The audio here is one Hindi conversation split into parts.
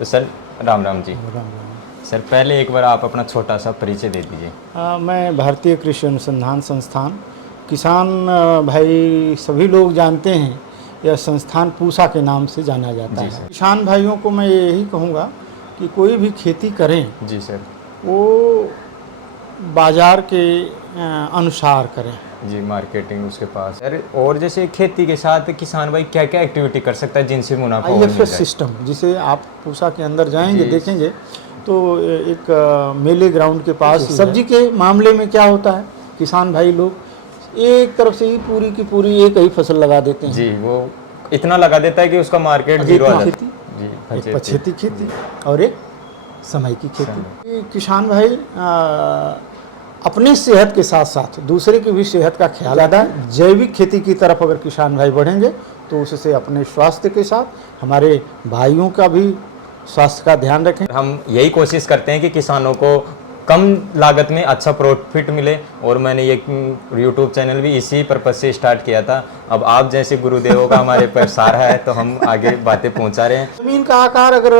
तो सर राम राम जी। राम राम। सर पहले एक बार आप अपना छोटा सा परिचय दे दीजिए। मैं भारतीय कृषि अनुसंधान संस्थान किसान भाई सभी लोग जानते हैं, यह संस्थान पूसा के नाम से जाना जाता जी है। सर। किसान भाइयों को मैं यही कहूँगा कि कोई भी खेती करें जी सर। वो बाज़ार के अनुसार करें। जी, मार्केटिंग उसके पास सर। और जैसे खेती के साथ किसान भाई क्या क्या एक्टिविटी कर सकता है जिनसे मुनाफा और मिल IFS जाए? सिस्टम, जिसे आप पूसा के अंदर जाएंगे जी। देखेंगे तो एक मेले ग्राउंड के पास जी। सब्जी के मामले में क्या होता है, किसान भाई लोग एक तरफ से ही पूरी की पूरी एक ही फसल लगा देते हैं। जी, वो इतना लगा देता है कि उसका मार्केट जीरो आ जाता खेती, है। जी, एक पछेती खेती जी। और एक समय की खेती। ये किसान भाई अपनी सेहत के साथ साथ दूसरे की भी सेहत का ख्याल ज़्यादा जैविक खेती की तरफ अगर किसान भाई बढ़ेंगे तो उससे अपने स्वास्थ्य के साथ हमारे भाइयों का भी स्वास्थ्य का ध्यान रखें। हम यही कोशिश करते हैं कि किसानों को कम लागत में अच्छा प्रॉफिट मिले, और मैंने ये यूट्यूब चैनल भी इसी पर्पज से स्टार्ट किया था। अब आप जैसे गुरुदेवों का हमारे पर सहारा है तो हम आगे बातें पहुंचा रहे हैं। जमीन का आकार अगर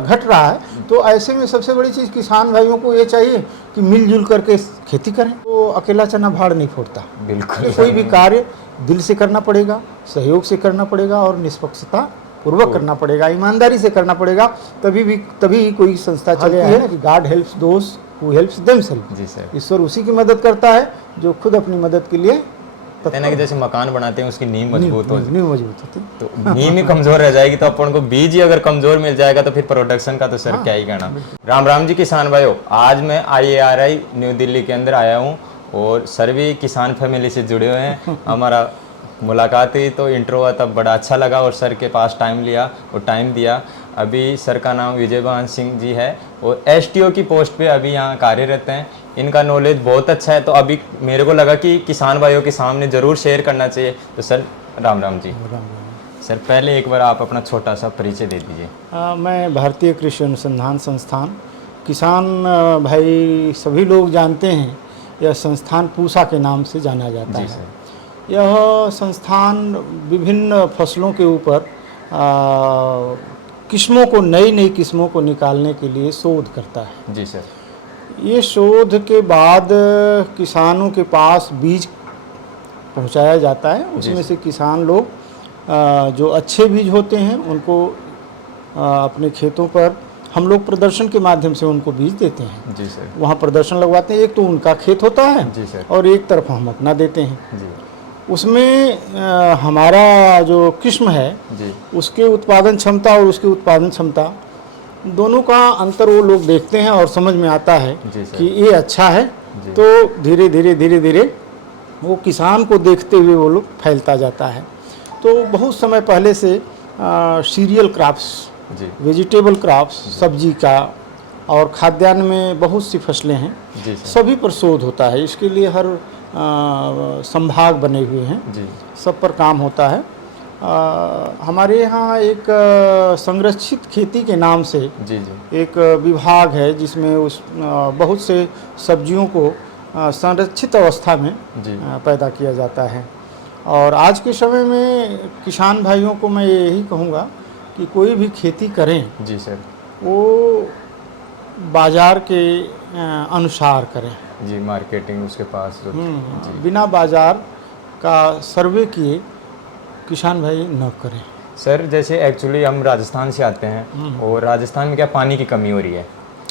घट रहा है तो ऐसे में सबसे बड़ी चीज़ किसान भाइयों को ये चाहिए कि मिलजुल करके खेती करें। तो अकेला चना भाड़ नहीं फोड़ता। बिल्कुल। कोई भी कार्य दिल से करना पड़ेगा, सहयोग से करना पड़ेगा और निष्पक्षता पूर्वक करना पड़ेगा, ईमानदारी से करना पड़ेगा। तभी कोई संस्था चलती है ना कि God helps those who helps themselves. जी सर। ईश्वर उसी की मदद करता है जो खुद अपनी मदद के लिए कहना कि जैसे मकान बनाते हैं उसकी नींव मजबूत हो, नींव मजबूत होती है। तो नींव ही कमजोर रह जाएगी तो अपन को बीज ही अगर कमजोर मिल जाएगा तो फिर प्रोडक्शन का तो सर क्या ही कहना। राम राम जी किसान भाइयों, आज मैं IARI न्यू दिल्ली के अंदर आया हूँ और सर भी किसान फैमिली से जुड़े हुए हैं। हमारा मुलाकात हुई तो इंट्रो हुआ तब बड़ा अच्छा लगा और सर के पास टाइम लिया और टाइम दिया। अभी सर का नाम विजय भान सिंह जी है और STO की पोस्ट पे अभी यहाँ कार्यरत हैं। इनका नॉलेज बहुत अच्छा है, तो अभी मेरे को लगा कि किसान भाइयों के सामने ज़रूर शेयर करना चाहिए। तो सर राम राम जी। राम राम। सर पहले एक बार आप अपना छोटा सा परिचय दे दीजिए। मैं भारतीय कृषि अनुसंधान संस्थान किसान भाई सभी लोग जानते हैं, यह संस्थान पूसा के नाम से जाना जाता जी है। सर। यह संस्थान विभिन्न फसलों के ऊपर किस्मों को नई किस्मों को निकालने के लिए शोध करता है। जी सर। ये शोध के बाद किसानों के पास बीज पहुंचाया जाता है। उसमें से किसान लोग जो अच्छे बीज होते हैं उनको अपने खेतों पर हम लोग प्रदर्शन के माध्यम से उनको बीज देते हैं। जी सर। वहाँ प्रदर्शन लगवाते हैं। एक तो उनका खेत होता है जी सर। और एक तरफ हम अपना देते हैं। जी। उसमें हमारा जो किस्म है जी। उसके उत्पादन क्षमता और उसकी उत्पादन क्षमता दोनों का अंतर वो लोग देखते हैं और समझ में आता है कि ये अच्छा है। तो धीरे धीरे वो किसान को देखते हुए वो लोग फैलता जाता है। तो बहुत समय पहले से सीरियल क्रॉप्स, वेजिटेबल क्रॉप्स, सब्जी का और खाद्यान्न में बहुत सी फसलें हैं, सभी पर शोध होता है। इसके लिए हर संभाग बने हुए हैं, सब पर काम होता है। हमारे यहाँ एक संरक्षित खेती के नाम से एक विभाग है जिसमें बहुत से सब्जियों को संरक्षित अवस्था में पैदा किया जाता है। और आज के समय में किसान भाइयों को मैं यही कहूँगा कि कोई भी खेती करें जी सर, वो बाज़ार के अनुसार करें। जी, मार्केटिंग उसके पास बिना बाज़ार का सर्वे किए किसान भाई न करें। सर जैसे एक्चुअली हम राजस्थान से आते हैं और राजस्थान में क्या पानी की कमी हो रही है,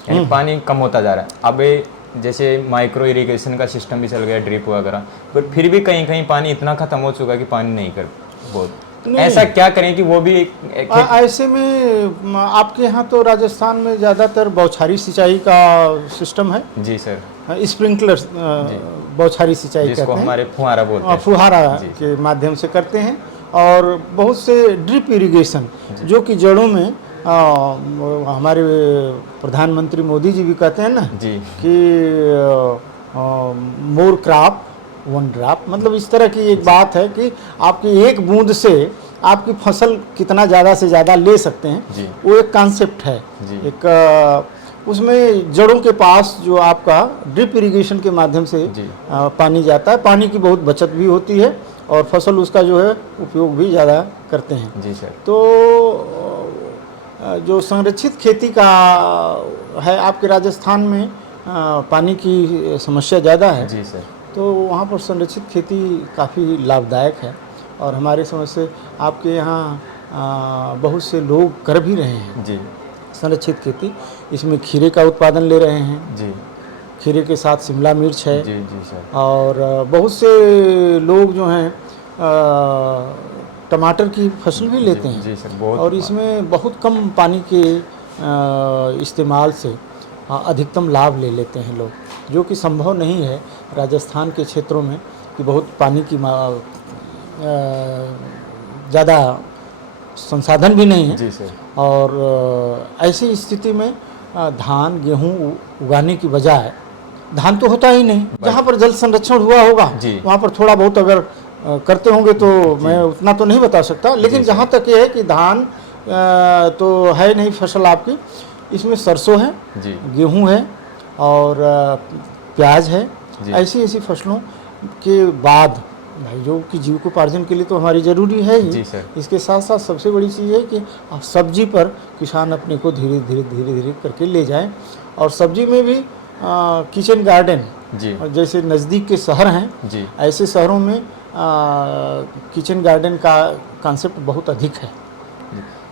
यानी पानी कम होता जा रहा है। अब जैसे माइक्रो इरिगेशन का सिस्टम भी चल गया, ड्रिप वगैरह, पर फिर भी कहीं कहीं पानी इतना ख़त्म हो चुका है कि पानी नहीं कर बहुत। ऐसा क्या करें कि वो भी ऐसे में आपके यहाँ तो राजस्थान में ज़्यादातर बौछारी सिंचाई का सिस्टम है। जी सर, स्प्रिंकलर बौछारी सिंचाई जिसको हमारे फुहारा बोलते हैं, फुहारा के माध्यम से करते हैं। और बहुत से ड्रिप इरिगेशन जो कि जड़ों में हमारे प्रधानमंत्री मोदी जी भी कहते हैं ना जी कि मोर क्रॉप वन ड्रॉप, मतलब इस तरह की एक बात है कि आपकी एक बूंद से आपकी फसल कितना ज़्यादा से ज़्यादा ले सकते हैं, वो एक कॉन्सेप्ट है। एक उसमें जड़ों के पास जो आपका ड्रिप इरिगेशन के माध्यम से पानी जाता है, पानी की बहुत बचत भी होती है और फसल उसका जो है उपयोग भी ज़्यादा करते हैं। जी सर। तो जो संरक्षित खेती का है, आपके राजस्थान में पानी की समस्या ज़्यादा है। जी सर। तो वहाँ पर संरक्षित खेती काफ़ी लाभदायक है और हमारे समझ से आपके यहाँ बहुत से लोग कर भी रहे हैं जी संरक्षित खेती। इसमें खीरे का उत्पादन ले रहे हैं, जी खीरे के साथ शिमला मिर्च है। जी जी सर। और बहुत से लोग जो हैं टमाटर की फसल भी लेते हैं। जी सर, बहुत। और इसमें बहुत कम पानी के इस्तेमाल से अधिकतम लाभ ले लेते हैं लोग, जो कि संभव नहीं है राजस्थान के क्षेत्रों में कि बहुत पानी की ज़्यादा संसाधन भी नहीं है। जी सर। और ऐसी स्थिति में धान गेहूं उगाने की बजाय, धान तो होता ही नहीं, जहाँ पर जल संरक्षण हुआ होगा वहाँ पर थोड़ा बहुत अगर करते होंगे तो मैं उतना तो नहीं बता सकता, लेकिन जहाँ तक ये है कि धान तो है नहीं फसल आपकी, इसमें सरसों है, गेहूं है और प्याज है। ऐसी ऐसी फसलों के बाद भाई जो कि जीविकोपार्जन के लिए तो हमारी ज़रूरी है ही, इसके साथ साथ सबसे बड़ी चीज़ है कि सब्जी पर किसान अपने को धीरे धीरे करके ले जाएं। और सब्जी में भी किचन गार्डन, जैसे नज़दीक के शहर हैं, ऐसे शहरों में किचन गार्डन का कॉन्सेप्ट बहुत अधिक है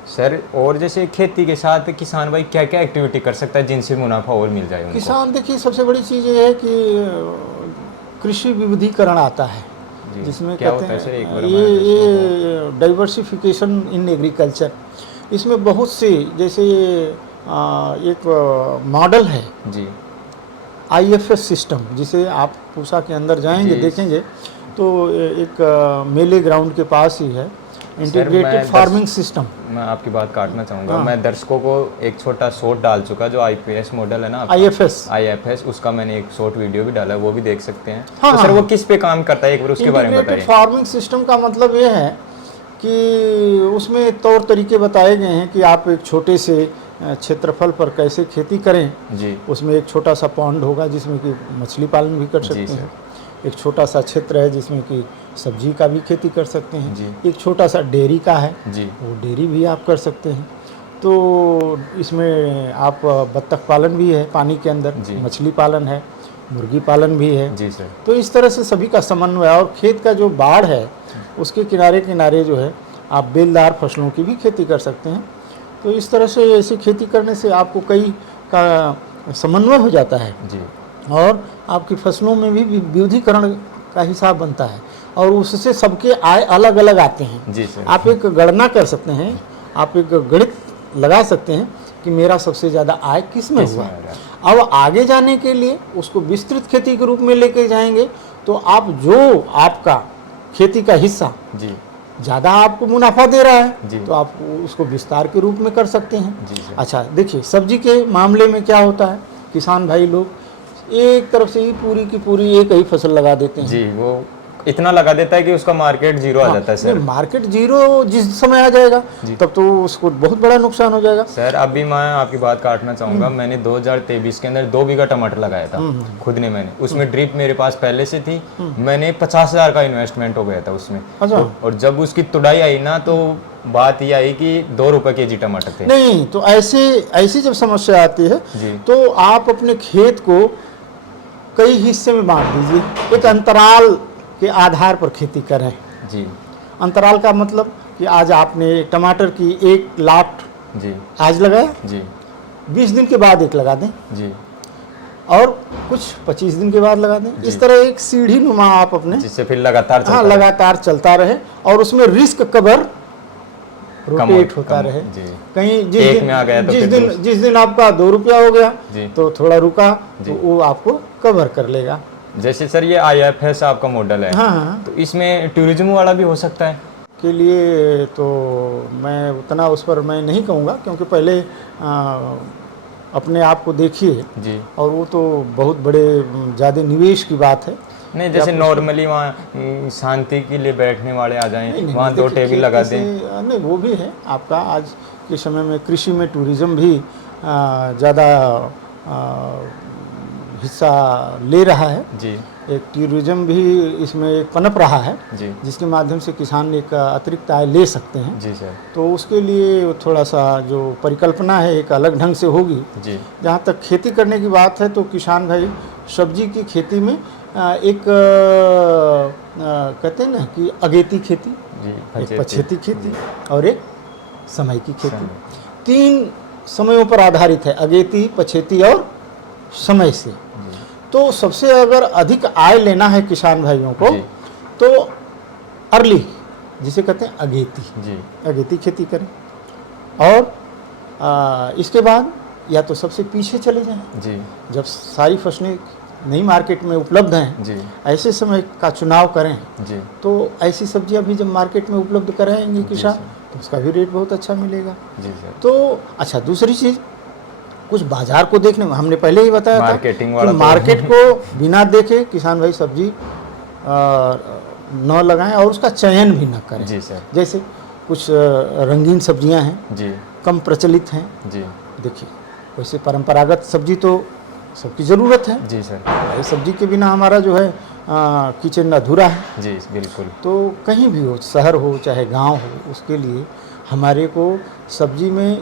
सर। और जैसे खेती के साथ किसान भाई क्या क्या एक्टिविटी कर सकता है जिनसे मुनाफा और मिल जाए उनको? किसान देखिए, सबसे बड़ी चीज़ ये है कि कृषि विविधीकरण आता है, जिसमें क्या कहते होता है हैं ये डाइवर्सिफिकेशन इन एग्रीकल्चर। इसमें बहुत से, जैसे एक मॉडल है जी, IFS सिस्टम, जिसे आप पूसा के अंदर जाएंगे देखेंगे तो एक मेले ग्राउंड के पास ही है, इंटीग्रेटेड फार्मिंग सिस्टम। मैं आपकी बात काटना चाहूँगा। मैं दर्शकों को एक छोटा शॉर्ट डाल चुका, जो IPS मॉडल है ना, IFS, उसका मैंने एक शॉर्ट वीडियो भी डाला है, वो भी देख सकते हैं। तो सर वो किस पे काम करता है, एक बार उसके बारे में बताइए। फार्मिंग सिस्टम का मतलब ये है कि उसमें तौर तरीके बताए गए हैं कि आप एक छोटे से क्षेत्रफल पर कैसे खेती करें जी। उसमें एक छोटा सा पॉन्ड होगा जिसमें कि मछली पालन भी कर सकते हैं, एक छोटा सा क्षेत्र है जिसमें कि सब्जी का भी खेती कर सकते हैं, एक छोटा सा डेयरी का है जी, वो डेयरी भी आप कर सकते हैं। तो इसमें आप बत्तख पालन भी है पानी के अंदर, मछली पालन है, मुर्गी पालन भी है जी सर। तो इस तरह से सभी का समन्वय, और खेत का जो बाड़ है उसके किनारे किनारे जो है आप बेलदार फसलों की भी खेती कर सकते हैं। तो इस तरह से ऐसी खेती करने से आपको कई का समन्वय हो जाता है जी, और आपकी फसलों में भी विविधीकरण का हिसाब बनता है और उससे सबके आय अलग अलग आते हैं जी सर। आप एक गणना कर सकते हैं, आप एक गणित लगा सकते हैं कि मेरा सबसे ज़्यादा आय किस में हुआ। अब आगे जाने के लिए उसको विस्तृत खेती के रूप में लेके जाएंगे तो आप जो आपका खेती का हिस्सा जी ज़्यादा आपको मुनाफा दे रहा है तो आप उसको विस्तार के रूप में कर सकते हैं। अच्छा देखिए, सब्जी के मामले में क्या होता है, किसान भाई लोग एक तरफ से ही पूरी की पूरी एक ही फसल लगा देते हैं जी, वो इतना लगा देता है कि उसका मार्केट जीरो आ जाता है सर। मार्केट जीरो जिस समय आ जाएगा तब तो उसको बहुत बड़ा नुकसान हो जाएगा सर। अभी मैं आपकी बात काटना चाहूँगा, मैंने 2023 के अंदर 2 बीघा टमाटर लगाया था खुद ने मैंने, उसमें ड्रिप मेरे पास पहले से थी, मैंने 50,000 का इन्वेस्टमेंट हो गया था उसमें। और जब उसकी तुड़ाई आई ना तो बात ये आई कि 2 रुपए केजी टमाटर थे। नहीं तो ऐसी जब समस्या आती है तो आप अपने खेत को कई हिस्से में बांट दीजिए, एक अंतराल के आधार पर खेती करें जी। अंतराल का मतलब कि आज आपने टमाटर की एक लाट जी आज लगाया जी, 20 दिन के बाद एक लगा दें जी, और कुछ 25 दिन के बाद लगा दें। इस तरह एक सीढ़ी नुमा आप अपने, जिससे फिर लगातार चलता रहे और उसमें रिस्क कवर रोटेट होता रहे। कहीं जिस दिन आपका 2 रुपया हो गया तो थोड़ा रुका तो वो आपको कवर कर लेगा। जैसे सर ये IFS आपका मॉडल है, हाँ, तो इसमें टूरिज्म वाला भी हो सकता है के लिए, तो मैं उतना उस पर मैं नहीं कहूँगा क्योंकि पहले अपने आप को देखिए जी, और वो तो बहुत बड़े ज़्यादा निवेश की बात है। नहीं, जैसे नॉर्मली वहाँ शांति के लिए बैठने वाले आ जाएं, वहाँ 2 टेबल लगा दें। नहीं, वो भी है आपका। आज के समय में कृषि में टूरिज्म भी ज़्यादा हिस्सा ले रहा है जी, एक टूरिज्म भी इसमें एक पनप रहा है, जी जिसके माध्यम से किसान एक अतिरिक्त आय ले सकते हैं। जी सर। तो उसके लिए थोड़ा सा जो परिकल्पना है एक अलग ढंग से होगी। जी जहाँ तक खेती करने की बात है तो किसान भाई सब्जी की खेती में एक कहते हैं ना कि अगेती खेती, जी एक पछेती खेती और एक समय की खेती। 3 समयों पर आधारित है, अगेती, पछेती और समय से। तो सबसे अगर अधिक आय लेना है किसान भाइयों को जी। तो अर्ली, जिसे कहते हैं अगेती, जी अगेती खेती करें। और इसके बाद या तो सबसे पीछे चले जाएं, जी जब सारी फसलें नई मार्केट में उपलब्ध हैं, जी ऐसे समय का चुनाव करें। जी तो ऐसी सब्जियां भी जब मार्केट में उपलब्ध कराएंगे किसान तो उसका भी रेट बहुत अच्छा मिलेगा। जी सर। तो अच्छा, दूसरी चीज़ कुछ बाजार को देखने में हमने पहले ही बताया था मार्केटिंग कि वाला तो- मार्केट को बिना देखे किसान भाई सब्जी न लगाएं और उसका चयन भी न करें। जी सर। जैसे कुछ रंगीन सब्जियां हैं, जी कम प्रचलित हैं। जी देखिए, वैसे परंपरागत सब्जी तो सबकी ज़रूरत है, जी सर। भाई सब्जी के बिना हमारा जो है किचन अधूरा है। जी बिल्कुल। तो कहीं भी हो, शहर हो चाहे गांव हो, उसके लिए हमारे को सब्जी में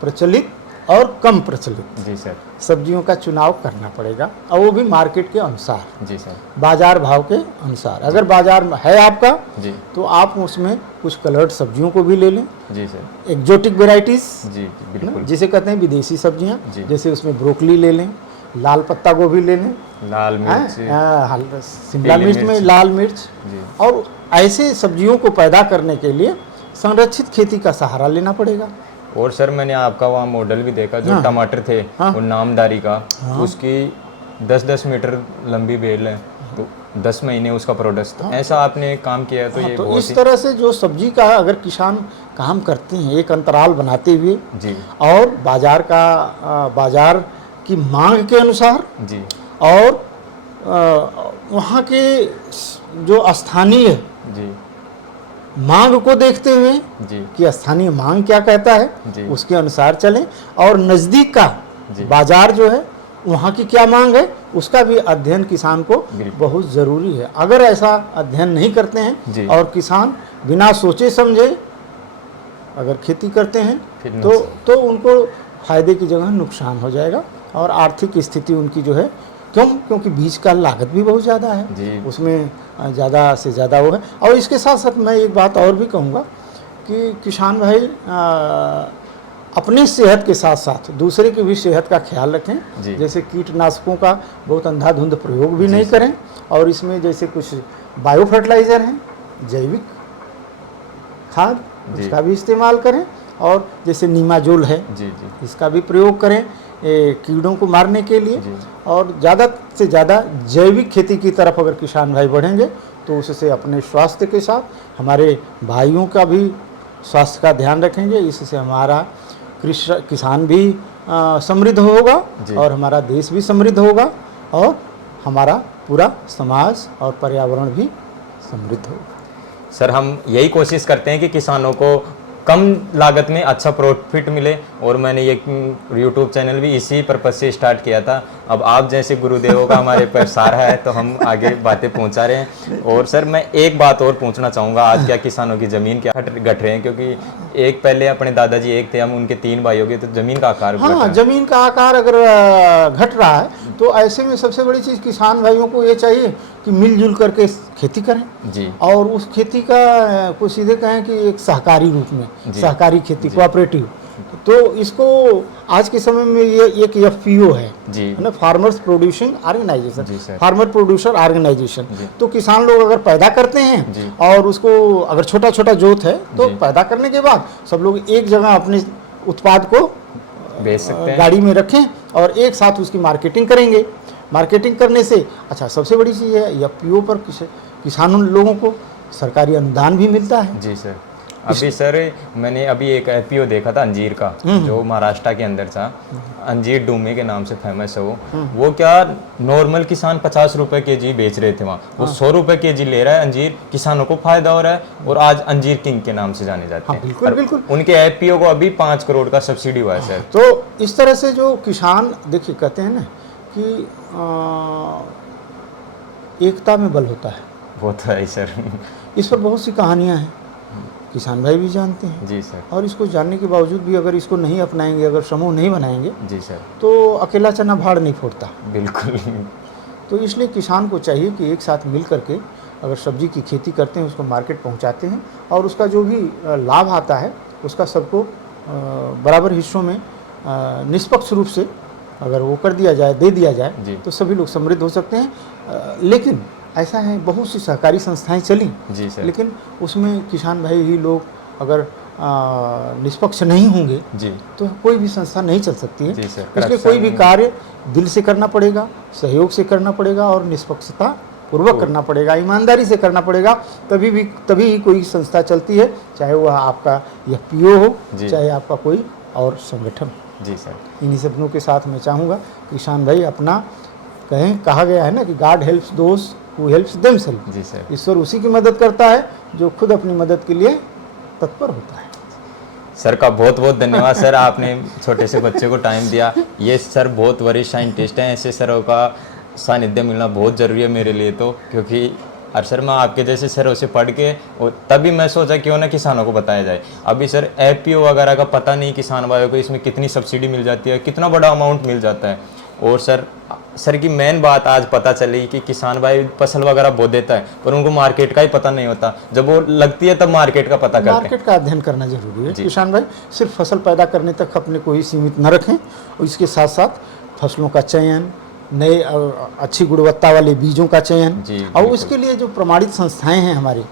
प्रचलित और कम प्रचलित जी सर। सब्जियों का चुनाव करना पड़ेगा, और वो भी मार्केट के अनुसार, जी सर। बाजार भाव के अनुसार। अगर बाजार में है आपका जी तो आप उसमें कुछ कलर्ड सब्जियों को भी ले लें, जी सर। एक्जोटिक वेराइटीज़, जी बिल्कुल। जिसे कहते हैं विदेशी सब्जियां। जी। जैसे उसमें ब्रोकली ले लें, लाल पत्ता गोभी ले लें, लाल मिर्च। शिमला पीली मिर्च में मिर्च। लाल मिर्च। जी और ऐसे सब्जियों को पैदा करने के लिए संरक्षित खेती का सहारा लेना पड़ेगा। और सर मैंने आपका वहाँ मॉडल भी देखा जो हाँ। टमाटर थे, हाँ। वो नामदारी का, हाँ। उसकी 10-10 मीटर लंबी बेल है, तो 10 महीने उसका प्रोडक्ट। ऐसा आपने काम किया है तो ये तो बहुत इस ही। तरह से जो सब्जी का अगर किसान काम करते हैं एक अंतराल बनाते हुए जी और बाजार की मांग के अनुसार जी और वहाँ के जो स्थानीय जी मांग को देखते हुए जी कि स्थानीय मांग क्या कहता है, जी। उसके अनुसार चलें। और नज़दीक का जी। बाजार जो है वहाँ की क्या मांग है उसका भी अध्ययन किसान को बिल्कुल। बहुत ज़रूरी है। अगर ऐसा अध्ययन नहीं करते जी। हैं और किसान बिना सोचे समझे अगर खेती करते हैं फिर तो उनको फायदे की जगह नुकसान हो जाएगा और आर्थिक स्थिति उनकी जो है, क्योंकि बीज का लागत भी बहुत ज़्यादा है, जी। उसमें ज़्यादा से ज़्यादा वो है। और इसके साथ साथ मैं एक बात और भी कहूँगा कि किसान भाई अपनी सेहत के साथ साथ दूसरे की भी सेहत का ख्याल जी। रखें। जैसे कीटनाशकों का बहुत अंधाधुंध प्रयोग भी नहीं करें, और इसमें जैसे कुछ बायो फर्टिलाइज़र हैं, जैविक खाद, जी। उसका भी इस्तेमाल करें। और जैसे नीमाजोल है, जी जी इसका भी प्रयोग करें कीड़ों को मारने के लिए। जी। और ज़्यादा से ज़्यादा जैविक खेती की तरफ अगर किसान भाई बढ़ेंगे तो उससे अपने स्वास्थ्य के साथ हमारे भाइयों का भी स्वास्थ्य का ध्यान रखेंगे। इससे हमारा किसान भी समृद्ध होगा जी। और हमारा देश भी समृद्ध होगा और हमारा पूरा समाज और पर्यावरण भी समृद्ध होगा। सर, हम यही कोशिश करते हैं कि किसानों को कम लागत में अच्छा प्रॉफिट मिले, और मैंने ये यूट्यूब चैनल भी इसी पर्पज से स्टार्ट किया था। अब आप जैसे गुरुदेवों का हमारे पर सहारा है तो हम आगे बातें पहुंचा रहे हैं। और सर मैं एक बात और पूछना चाहूँगा, आज क्या किसानों की ज़मीन क्या घट रहे हैं? क्योंकि एक पहले अपने दादाजी एक थे, हम उनके 3 भाई हो गए, तो ज़मीन का आकार घट रहा हाँ, है। ज़मीन का आकार अगर घट रहा है तो ऐसे में सबसे बड़ी चीज़ किसान भाइयों को ये चाहिए कि मिलजुल करके खेती करें जी और उस खेती का को सीधे कहें कि एक सहकारी रूप में, जी। सहकारी खेती, कोऑपरेटिव। तो इसको आज के समय में ये एक एफपीओ है जी ना, फार्मर्स प्रोड्यूसिंग ऑर्गेनाइजेशन, जी सर। Farmer producer organization. जी। तो किसान लोग अगर पैदा करते जी। हैं और उसको अगर छोटा छोटा जोत है तो जी। पैदा करने के बाद सब लोग एक जगह अपने उत्पाद को बेच सकते हैं। गाड़ी में रखें और एक साथ उसकी मार्केटिंग करेंगे। मार्केटिंग करने से अच्छा सबसे बड़ी चीज़ है एफपीओ पर किसानों लोगों को सरकारी अनुदान भी मिलता है। जी सर। अभी सर मैंने अभी एक एफपीओ देखा था अंजीर का, जो महाराष्ट्र के अंदर था, अंजीर डूमे के नाम से फेमस है वो क्या नॉर्मल किसान 50 रुपए केजी बेच रहे थे वहाँ, वो 100 रुपए केजी ले रहा है अंजीर, किसानों को फायदा हो रहा है, और आज अंजीर किंग के नाम से जाने जाते हैं। बिल्कुल, और बिल्कुल। उनके एफपीओ को अभी 5 करोड़ का सब्सिडी हुआ है सर। तो इस तरह से जो किसान देखिए कहते हैं ना कि एकता में बल होता है। वो तो है ही सर। इस पर बहुत सी कहानियाँ हैं, किसान भाई भी जानते हैं। जी सर। और इसको जानने के बावजूद भी अगर इसको नहीं अपनाएंगे, अगर समूह नहीं बनाएंगे, जी सर। तो अकेला चना भाड़ नहीं फोड़ता। बिल्कुल। तो इसलिए किसान को चाहिए कि एक साथ मिल करके अगर सब्जी की खेती करते हैं, उसको मार्केट पहुंचाते हैं, और उसका जो भी लाभ आता है उसका सबको बराबर हिस्सों में निष्पक्ष रूप से अगर वो कर दिया जाए, दे दिया जाए, तो सभी लोग समृद्ध हो सकते हैं। लेकिन ऐसा है, बहुत सी सहकारी संस्थाएं चली, जी सर, लेकिन उसमें किसान भाई ही लोग अगर निष्पक्ष नहीं होंगे जी, तो कोई भी संस्था नहीं चल सकती है। जी सर। इसलिए कोई भी कार्य दिल से करना पड़ेगा, सहयोग से करना पड़ेगा और निष्पक्षता पूर्वक करना पड़ेगा, ईमानदारी से करना पड़ेगा, तभी ही कोई संस्था चलती है, चाहे वह आपका एफपीओ हो, चाहे आपका कोई और संगठन हो। जी सर। इन्हीं सपनों के साथ मैं चाहूँगा किसान भाई अपना कहा गया है ना कि God helps those who helps themselves. जी सर। ईश्वर उसी की मदद करता है जो खुद अपनी मदद के लिए तत्पर होता है। सर का बहुत बहुत धन्यवाद सर, आपने छोटे से बच्चे को टाइम दिया। ये सर बहुत वरिष्ठ साइंटिस्ट हैं, ऐसे सरों का सानिध्य मिलना बहुत ज़रूरी है मेरे लिए तो, क्योंकि सर मैं आपके जैसे सरों से पढ़ के और तभी मैं सोचा क्यों ना किसानों को बताया जाए। अभी सर एफपीओ वगैरह का पता नहीं किसान भाइयों को, इसमें कितनी सब्सिडी मिल जाती है, कितना बड़ा अमाउंट मिल जाता है। और सर की मेन बात आज पता चली कि किसान भाई फसल वगैरह बो देता है पर उनको मार्केट का ही पता नहीं होता, जब वो लगती है तब मार्केट का पता करते हैं। मार्केट का अध्ययन करना जरूरी है। किसान भाई सिर्फ फसल पैदा करने तक अपने को ही सीमित न रखें, और इसके साथ साथ फसलों का चयन, नए अच्छी गुणवत्ता वाले बीजों का चयन, और उसके लिए जो प्रमाणित संस्थाएं हैं हमारी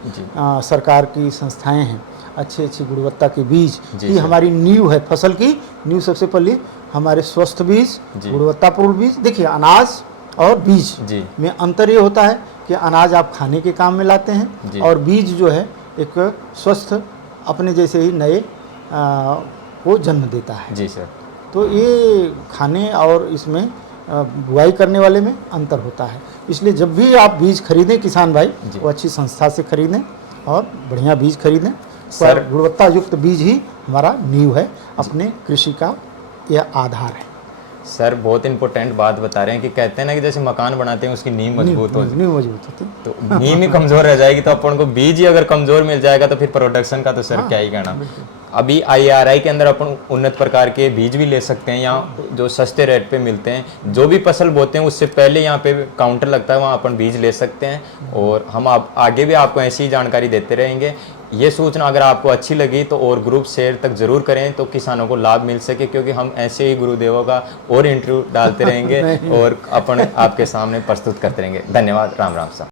सरकार की संस्थाएं हैं, अच्छी गुणवत्ता के बीज ही हमारी नींव है। फसल की नींव सबसे पहले हमारे स्वस्थ बीज, गुणवत्तापूर्ण बीज। देखिए अनाज और बीज में अंतर ये होता है कि अनाज आप खाने के काम में लाते हैं और बीज जो है एक स्वस्थ अपने जैसे ही नए को जन्म देता है। जी सर। तो ये खाने और इसमें बुआई करने वाले में अंतर होता है। इसलिए जब भी आप बीज खरीदें किसान भाई, वो अच्छी संस्था से खरीदें और बढ़िया बीज खरीदें। सर गुणवत्ता युक्त बीज ही हमारा नींव है, अपने कृषि का यह आधार है। सर बहुत इंपॉर्टेंट बात बता रहे हैं कि कहते हैं ना कि जैसे मकान बनाते हैं उसकी नींव मजबूत होती है, तो नींव ही कमजोर रह जाएगी तो अपन को बीज ही अगर कमजोर मिल जाएगा तो फिर प्रोडक्शन का तो सर क्या ही कहना। अभी IRI के अंदर अपन उन्नत प्रकार के बीज भी ले सकते हैं, यहाँ जो सस्ते रेट पे मिलते हैं। जो भी फसल बोते हैं उससे पहले यहाँ पे काउंटर लगता है, वहाँ अपन बीज ले सकते हैं और हम आगे भी आपको ऐसी ही जानकारी देते रहेंगे। ये सूचना अगर आपको अच्छी लगी तो और ग्रुप शेयर तक जरूर करें तो किसानों को लाभ मिल सके, क्योंकि हम ऐसे ही गुरुदेवों का और इंटरव्यू डालते रहेंगे और अपन आपके सामने प्रस्तुत करते रहेंगे। धन्यवाद। राम राम साहब।